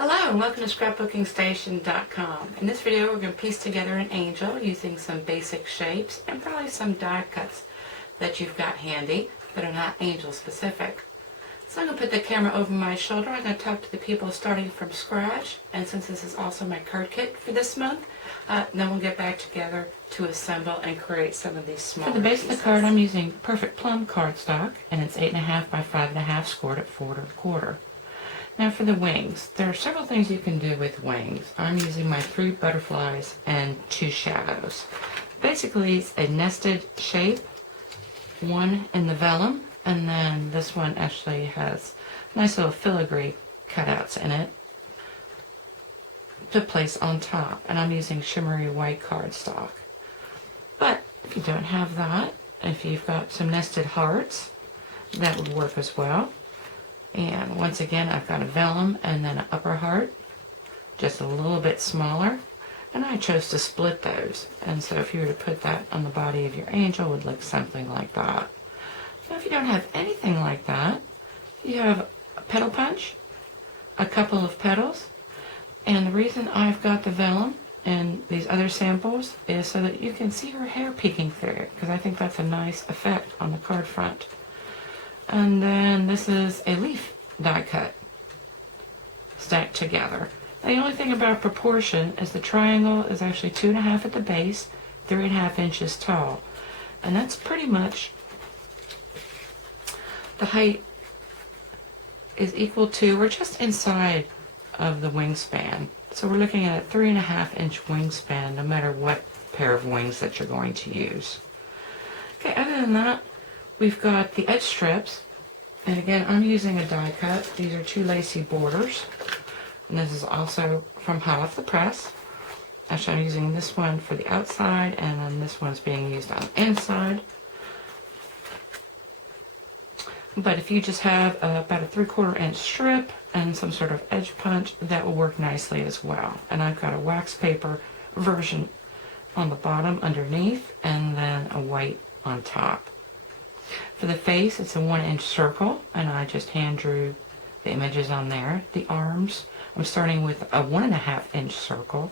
Hello and welcome to scrapbookingstation.com. In this video we're going to piece together an angel using some basic shapes and probably some die cuts that you've got handy that are not angel specific. So I'm going to put the camera over my shoulder. I'm going to talk to the people starting from scratch, and since this is also my card kit for this month, then we'll get back together to assemble and create some of these smaller pieces. For the base of the card I'm using Perfect Plum cardstock, and it's 8.5 by 5.5 scored at 4 1/4. Now for the wings, there are several things you can do with wings. I'm using my 3 butterflies and 2 shadows. Basically it's a nested shape, one in the vellum, and then this one actually has nice little filigree cutouts in it to place on top, and I'm using shimmery white cardstock. But if you don't have that, if you've got some nested hearts, that would work as well. And once again, I've got a vellum and then an upper heart, just a little bit smaller, and I chose to split those. And so if you were to put that on the body of your angel, it would look something like that. Now if you don't have anything like that, you have a petal punch, a couple of petals, and the reason I've got the vellum and these other samples is so that you can see her hair peeking through it, because I think that's a nice effect on the card front. And then this is a leaf die cut stacked together. Now, the only thing about proportion is the triangle is actually 2.5 at the base, 3.5 inches tall. And that's pretty much the height is equal to or just inside of the wingspan. So we're looking at a 3.5 inch wingspan no matter what pair of wings that you're going to use. Okay, other than that, we've got the edge strips, and again I'm using a die cut. These are 2 lacy borders, and this is also from hot off the press. Actually I'm using this one for the outside, and then this one's being used on the inside. But if you just have about a 3/4 inch strip and some sort of edge punch, that will work nicely as well. And I've got a wax paper version on the bottom underneath, and then a white on top. For the face, it's a 1 inch circle, and I just hand drew the images on there. The arms, I'm starting with a 1.5 inch circle.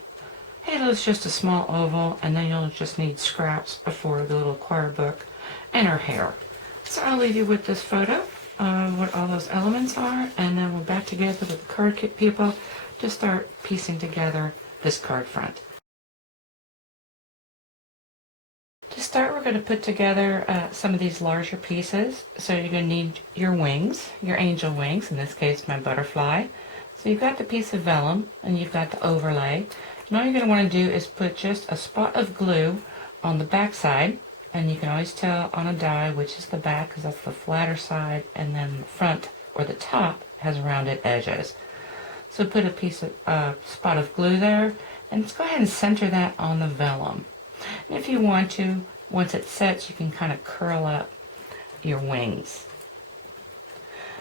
Halo is just a small oval, and then you'll just need scraps for the little choir book and her hair. So I'll leave you with this photo of what all those elements are, and then we're back together with the card kit people to start piecing together this card front. To start, we're going to put together some of these larger pieces. So you're going to need your wings, your angel wings, in this case my butterfly. So you've got the piece of vellum and you've got the overlay. And all you're going to want to do is put just a spot of glue on the back side, and you can always tell on a die which is the back because that's the flatter side, and then the front or the top has rounded edges. So put a piece of spot of glue there, and let's go ahead and center that on the vellum. And if you want to, once it sets, you can kind of curl up your wings.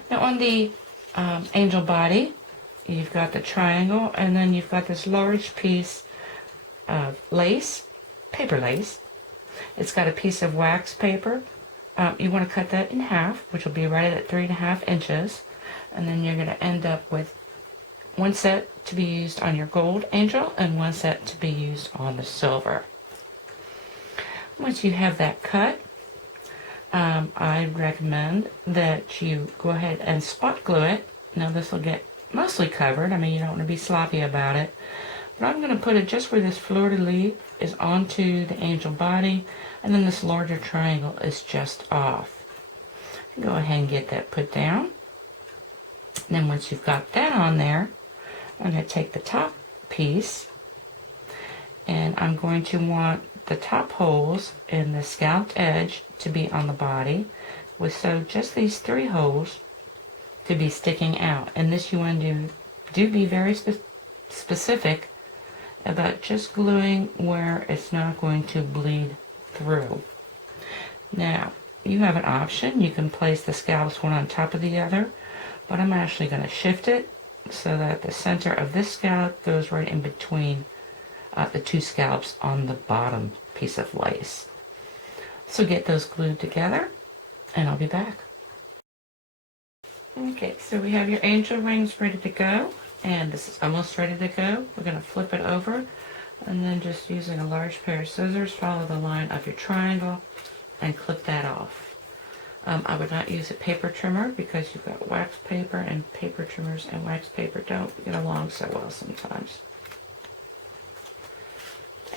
Now on the angel body, you've got the triangle, and then you've got this large piece of lace, paper lace. It's got a piece of wax paper. You want to cut that in half, which will be right at 3.5 inches. And then you're going to end up with one set to be used on your gold angel and one set to be used on the silver. Once you have that cut, I recommend that you go ahead and spot glue it. Now this will get mostly covered. I mean, you don't want to be sloppy about it. But I'm going to put it just where this fleur-de-lis is onto the angel body, and then this larger triangle is just off. Go ahead and get that put down. And then once you've got that on there, I'm going to take the top piece, and I'm going to want the top holes in the scalloped edge to be on the body, with so just these 3 holes to be sticking out. And this you want to do be very specific about just gluing where it's not going to bleed through. Now you have an option. You can place the scallops one on top of the other, but I'm actually going to shift it so that the center of this scallop goes right in between the 2 scallops on the bottom piece of lace. So get those glued together, and I'll be back. Okay, so we have your angel wings ready to go. And this is almost ready to go. We're going to flip it over, and then just using a large pair of scissors, follow the line of your triangle and clip that off. I would not use a paper trimmer because you've got wax paper, and paper trimmers and wax paper don't get along so well sometimes.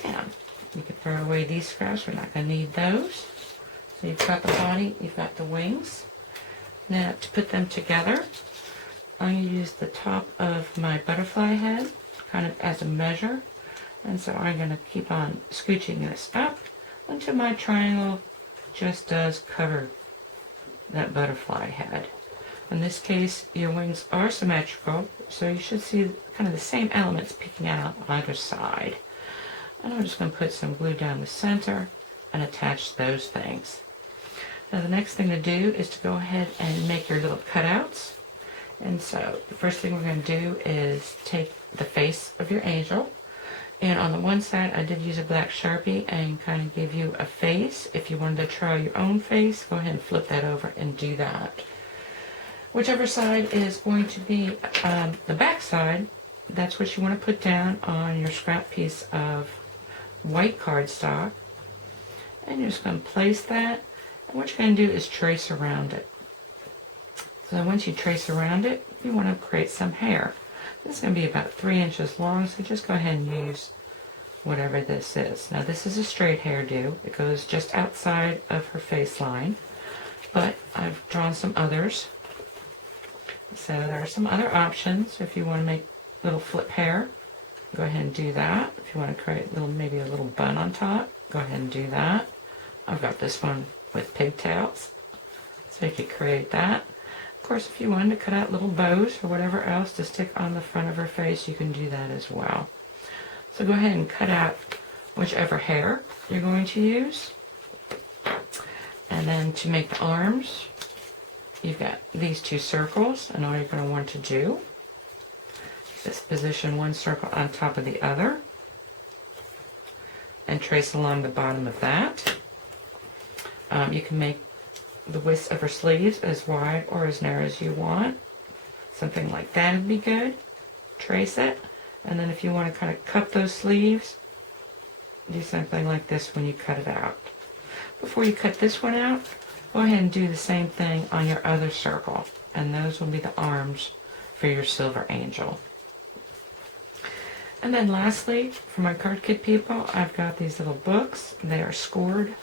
And you can throw away these scraps, we're not going to need those. So you've got the body, you've got the wings. Now to put them together, I'm going to use the top of my butterfly head kind of as a measure. And so I'm going to keep on scooching this up until my triangle just does cover that butterfly head. In this case, your wings are symmetrical, so you should see kind of the same elements peeking out on either side. And I'm just going to put some glue down the center and attach those things. Now the next thing to do is to go ahead and make your little cutouts. And so the first thing we're going to do is take the face of your angel. And on the one side, I did use a black Sharpie and kind of give you a face. If you wanted to try your own face, go ahead and flip that over and do that. Whichever side is going to be the back side, that's what you want to put down on your scrap piece of white cardstock. And you're just going to place that. And what you're going to do is trace around it. So once you trace around it, you want to create some hair. This is going to be about 3 inches long, so just go ahead and use whatever this is. Now this is a straight hairdo. It goes just outside of her face line, but I've drawn some others. So there are some other options. If you want to make little flip hair, go ahead and do that. If you want to create maybe a little bun on top, go ahead and do that. I've got this one with pigtails, so you could create that. Of course, if you wanted to cut out little bows or whatever else to stick on the front of her face, you can do that as well. So go ahead and cut out whichever hair you're going to use. And then to make the arms, you've got these 2 circles, and all you're going to want to do is position one circle on top of the other and trace along the bottom of that. You can make the width of her sleeves as wide or as narrow as you want. Something like that would be good. Trace it, and then if you want to kind of cut those sleeves, do something like this when you cut it out. Before you cut this one out, go ahead and do the same thing on your other circle, and those will be the arms for your silver angel. And then lastly, for my card kit people, I've got these little books. They are scored.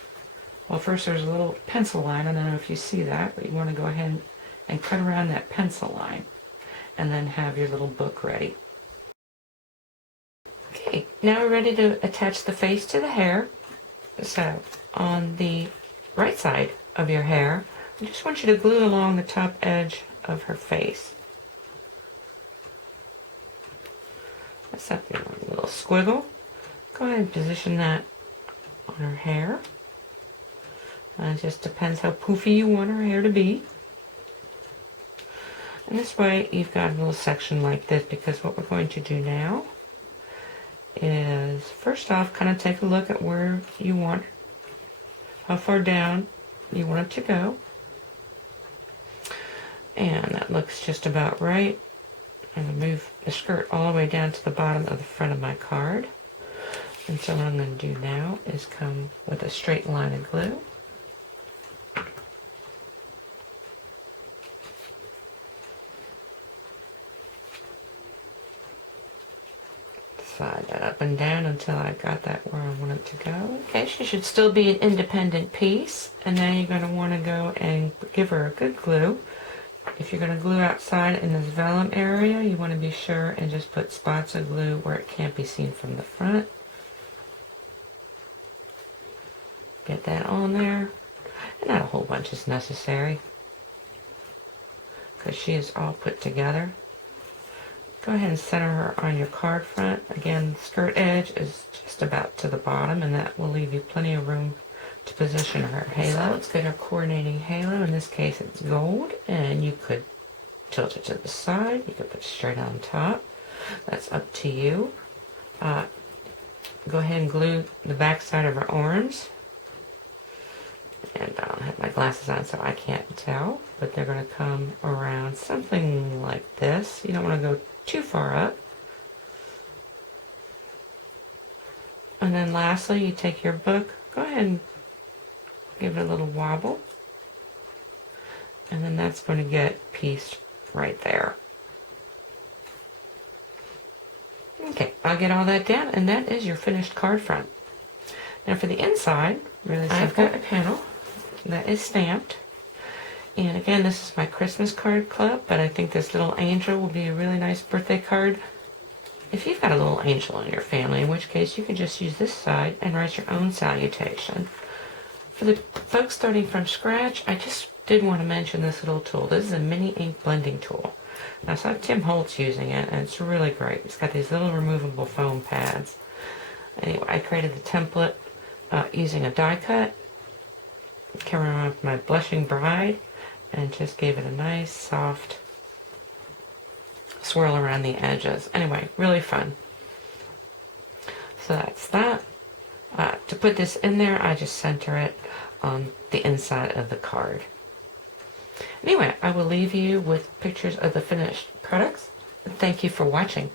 Well, first there's a little pencil line. I don't know if you see that, but you want to go ahead and cut around that pencil line and then have your little book ready. Okay, now we're ready to attach the face to the hair. So on the right side of your hair, I just want you to glue along the top edge of her face. That's up there, a little squiggle. Go ahead and position that on her hair. It just depends how poofy you want her hair to be. And this way you've got a little section like this, because what we're going to do now is first off kind of take a look at where you want, how far down you want it to go. And that looks just about right. I'm going to move the skirt all the way down to the bottom of the front of my card. And so what I'm going to do now is come with a straight line of glue. Slide that up and down until I got that where I want it to go. Okay, she should still be an independent piece. And now you're going to want to go and give her a good glue. If you're going to glue outside in this vellum area, you want to be sure and just put spots of glue where it can't be seen from the front. Get that on there. And not a whole bunch is necessary, because she is all put together. Go ahead and center her on your card front. Again, the skirt edge is just about to the bottom, and that will leave you plenty of room to position her halo. So let's get her coordinating halo. In this case, it's gold, and you could tilt it to the side. You could put it straight on top. That's up to you. Go ahead and glue the back side of her arms. And I don't have my glasses on, so I can't tell, but they're going to come around something like this. You don't want to go too far up. And then lastly, you take your book, go ahead and give it a little wobble. And then that's going to get pieced right there. Okay, I'll get all that down, and that is your finished card front. Now for the inside, really simple. I've got a panel that is stamped. And again, this is my Christmas card club, but I think this little angel will be a really nice birthday card if you've got a little angel in your family, in which case you can just use this side and write your own salutation. For the folks starting from scratch, I just did want to mention this little tool. This is a mini ink blending tool. Now, I saw Tim Holtz using it, and it's really great. It's got these little removable foam pads. Anyway, I created the template using a die cut. Came around with my Blushing Bride, and just gave it a nice, soft swirl around the edges. Anyway, really fun. So that's that. To put this in there, I just center it on the inside of the card. Anyway, I will leave you with pictures of the finished products. Thank you for watching.